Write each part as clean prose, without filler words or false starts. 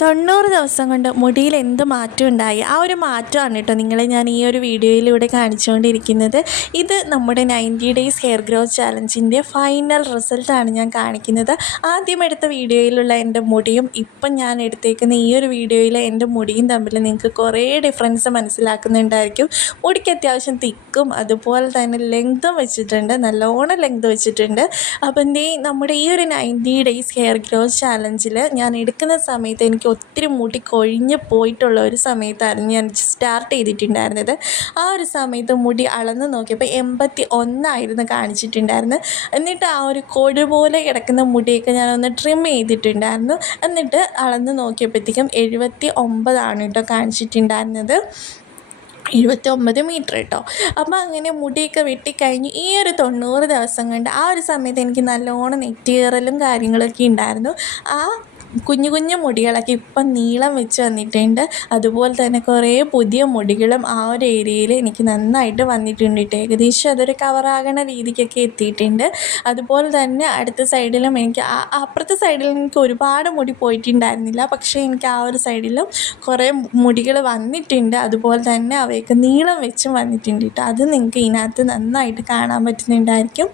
90 ദിവസം കൊണ്ട് മുടിയിൽ എന്ത് മാറ്റം ഉണ്ടായി? ആ ഒരു മാറ്റമാണ് കേട്ടോ നിങ്ങളെ ഞാൻ ഈ ഒരു വീഡിയോയിലൂടെ കാണിച്ചുകൊണ്ടിരിക്കുന്നത്. ഇത് നമ്മുടെ 90 ഡേയ്സ് ഹെയർ ഗ്രോത്ത് ചാലഞ്ചിൻ്റെ ഫൈനൽ റിസൾട്ടാണ് ഞാൻ കാണിക്കുന്നത്. ആദ്യം എടുത്ത വീഡിയോയിലുള്ള എൻ്റെ മുടിയും ഇപ്പം ഞാൻ എടുത്തേക്കുന്ന ഈ ഒരു വീഡിയോയിലെ എൻ്റെ മുടിയും തമ്മിൽ നിങ്ങൾക്ക് കുറേ ഡിഫറൻസ് മനസ്സിലാക്കുന്നുണ്ടായിരിക്കും. മുടിക്ക് അത്യാവശ്യം തിക്കും അതുപോലെ തന്നെ ലെങ്തും വെച്ചിട്ടുണ്ട്, നല്ലോണം ലെങ്ത് വെച്ചിട്ടുണ്ട്. അപ്പം നമ്മുടെ ഈ ഒരു 90 ഡേയ്സ് ഹെയർ ഗ്രോത്ത് ചാലഞ്ചിൽ ഞാൻ എടുക്കുന്ന സമയത്ത് എനിക്ക് ഒത്തിരി മുടി കൊഴിഞ്ഞ് പോയിട്ടുള്ള ഒരു സമയത്തായിരുന്നു ഞാൻ സ്റ്റാർട്ട് ചെയ്തിട്ടുണ്ടായിരുന്നത്. ആ ഒരു സമയത്ത് മുടി അളന്ന് നോക്കിയപ്പോൾ 81 കാണിച്ചിട്ടുണ്ടായിരുന്നു. എന്നിട്ട് ആ ഒരു കൊഴു പോലെ കിടക്കുന്ന മുടിയൊക്കെ ഞാനൊന്ന് ട്രിം ചെയ്തിട്ടുണ്ടായിരുന്നു. എന്നിട്ട് അളന്ന് നോക്കിയപ്പോഴത്തേക്കും 79 കേട്ടോ കാണിച്ചിട്ടുണ്ടായിരുന്നത്. 79 മീറ്റർ കേട്ടോ. അപ്പോൾ അങ്ങനെ മുടിയൊക്കെ വെട്ടിക്കഴിഞ്ഞ് ഈ ഒരു 90 ദിവസം കൊണ്ട് ആ ഒരു സമയത്ത് എനിക്ക് നല്ലോണം നെറ്റിയേറലും കാര്യങ്ങളൊക്കെ ഉണ്ടായിരുന്നു. ആ കുഞ്ഞു കുഞ്ഞു മുടികളൊക്കെ ഇപ്പം നീളം വെച്ച് വന്നിട്ടുണ്ട്. അതുപോലെ തന്നെ കുറേ പുതിയ മുടികളും ആ ഒരു ഏരിയയിൽ എനിക്ക് നന്നായിട്ട് വന്നിട്ടുണ്ട് കേട്ടോ. ഏകദേശം അതൊരു കവറാകണ രീതിക്കൊക്കെ എത്തിയിട്ടുണ്ട്. അതുപോലെ തന്നെ അടുത്ത സൈഡിലും എനിക്ക് അപ്പുറത്തെ സൈഡിൽ എനിക്ക് ഒരുപാട് മുടി പോയിട്ടുണ്ടായിരുന്നില്ല, പക്ഷേ എനിക്ക് ആ ഒരു സൈഡിലും കുറേ മുടികൾ വന്നിട്ടുണ്ട്. അതുപോലെ തന്നെ അവയൊക്കെ നീളം വെച്ചും വന്നിട്ടുണ്ട് കേട്ടോ. അത് നിങ്ങൾക്ക് ഇതിനകത്ത് നന്നായിട്ട് കാണാൻ പറ്റുന്നുണ്ടായിരിക്കും.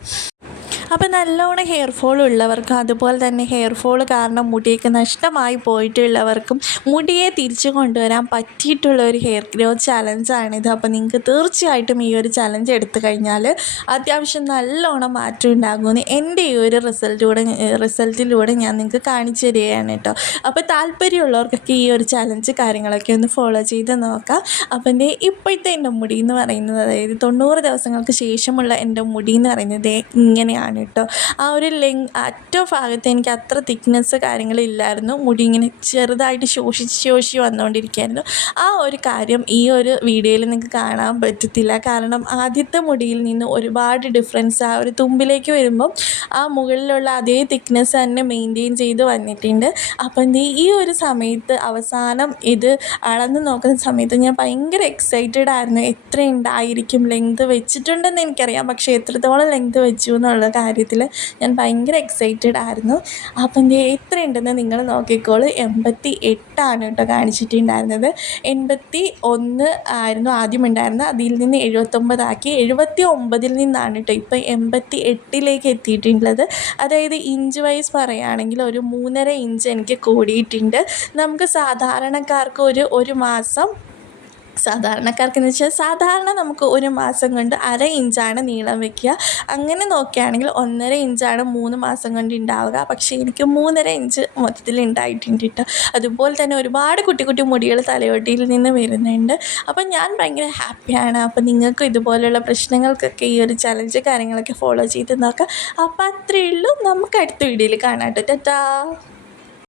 അപ്പോൾ നല്ലോണം ഹെയർ ഫോൾ ഉള്ളവർക്കും അതുപോലെ തന്നെ ഹെയർ ഫോൾ കാരണം മുടിയൊക്കെ നഷ്ടമായി പോയിട്ടുള്ളവർക്കും മുടിയെ തിരിച്ചു കൊണ്ടുവരാൻ പറ്റിയിട്ടുള്ള ഒരു ഹെയർ ഗ്രോത്ത് ചാലഞ്ചാണിത്. അപ്പോൾ നിങ്ങൾക്ക് തീർച്ചയായിട്ടും ഈ ഒരു ചലഞ്ച് എടുത്തു കഴിഞ്ഞാൽ അത്യാവശ്യം നല്ലോണം മാറ്റം ഉണ്ടാകുമെന്ന് എൻ്റെ ഈ ഒരു റിസൾട്ടിലൂടെ ഞാൻ നിങ്ങൾക്ക് കാണിച്ചു തരികയാണ് കേട്ടോ. അപ്പോൾ താല്പര്യമുള്ളവർക്കൊക്കെ ഈ ഒരു ചലഞ്ച് കാര്യങ്ങളൊക്കെ ഒന്ന് ഫോളോ ചെയ്ത് നോക്കാം. അപ്പം ഇപ്പോഴത്തെ എൻ്റെ മുടി എന്ന് പറയുന്നത്, അതായത് 90 ദിവസങ്ങൾക്ക് ശേഷമുള്ള എൻ്റെ മുടി എന്ന് പറയുന്നത് ഇങ്ങനെയാണ് കേട്ടോ. ആ ഒരു അറ്റ ഭാഗത്ത് എനിക്ക് അത്ര തിക്നെസ് കാര്യങ്ങളില്ലായിരുന്നു. മുടി ഇങ്ങനെ ചെറുതായിട്ട് ശോഷിച്ച് വന്നുകൊണ്ടിരിക്കുകയായിരുന്നു. ആ ഒരു കാര്യം ഈ ഒരു വീഡിയോയിൽ നിങ്ങൾക്ക് കാണാൻ പറ്റത്തില്ല. കാരണം ആദ്യത്തെ മുടിയിൽ നിന്ന് ഒരുപാട് ഡിഫറൻസ് ആ ഒരു തുമ്പിലേക്ക് വരുമ്പം ആ മുകളിലുള്ള അതേ തിക്നെസ് തന്നെ മെയിൻറ്റെയിൻ ചെയ്ത് വന്നിട്ടുണ്ട്. അപ്പം ഈ ഒരു സമയത്ത് അവസാനം ഇത് അളന്ന് നോക്കുന്ന സമയത്ത് ഞാൻ ഭയങ്കര എക്സൈറ്റഡ് ആയിരുന്നു. എത്ര ഉണ്ടായിരിക്കും ലെങ്ത് വെച്ചിട്ടുണ്ടെന്ന് എനിക്കറിയാം, പക്ഷേ എത്രത്തോളം ലെങ്ത് വെച്ചു എന്നുള്ള കാര്യത്തിൽ ഞാൻ ഭയങ്കര എക്സൈറ്റഡ് ആയിരുന്നു. അപ്പം എത്ര ഉണ്ടെന്ന് നിങ്ങൾ നോക്കിക്കോളൂ. 88 കേട്ടോ കാണിച്ചിട്ടുണ്ടായിരുന്നത്. 81 ആയിരുന്നു ആദ്യം ഉണ്ടായിരുന്നത്. അതിൽ നിന്ന് 79 ആക്കി. 79 നിന്നാണ് കേട്ടോ ഇപ്പം 88 എത്തിയിട്ടുള്ളത്. അതായത് ഇഞ്ച് വൈസ് പറയുകയാണെങ്കിൽ ഒരു 3.5 ഇഞ്ച് എനിക്ക് കൂടിയിട്ടുണ്ട്. നമുക്ക് സാധാരണക്കാർക്ക് ഒരു മാസം, സാധാരണക്കാർക്കെന്ന് വെച്ചാൽ സാധാരണ നമുക്ക് ഒരു മാസം കൊണ്ട് 1/2 ഇഞ്ചാണ് നീളം വയ്ക്കുക. അങ്ങനെ നോക്കുകയാണെങ്കിൽ 1.5 ഇഞ്ചാണ് 3 മാസം കൊണ്ട് ഉണ്ടാവുക. പക്ഷേ എനിക്ക് 3.5 ഇഞ്ച് മൊത്തത്തിൽ ഉണ്ടായിട്ടുണ്ട് കേട്ടോ. അതുപോലെ തന്നെ ഒരുപാട് കുട്ടി കുട്ടി മുടികൾ തലയോട്ടിയിൽ നിന്ന് വരുന്നുണ്ട്. അപ്പം ഞാൻ ഭയങ്കര ഹാപ്പിയാണ്. അപ്പം നിങ്ങൾക്കും ഇതുപോലെയുള്ള പ്രശ്നങ്ങൾക്കൊക്കെ ഈ ഒരു ചലഞ്ച് കാര്യങ്ങളൊക്കെ ഫോളോ ചെയ്ത് നോക്കാം. അപ്പോൾ അത്രയേ ഉള്ളൂ. നമുക്ക് അടുത്ത വീഡിയോയിൽ കാണാം കേട്ടോ. ടാറ്റാ.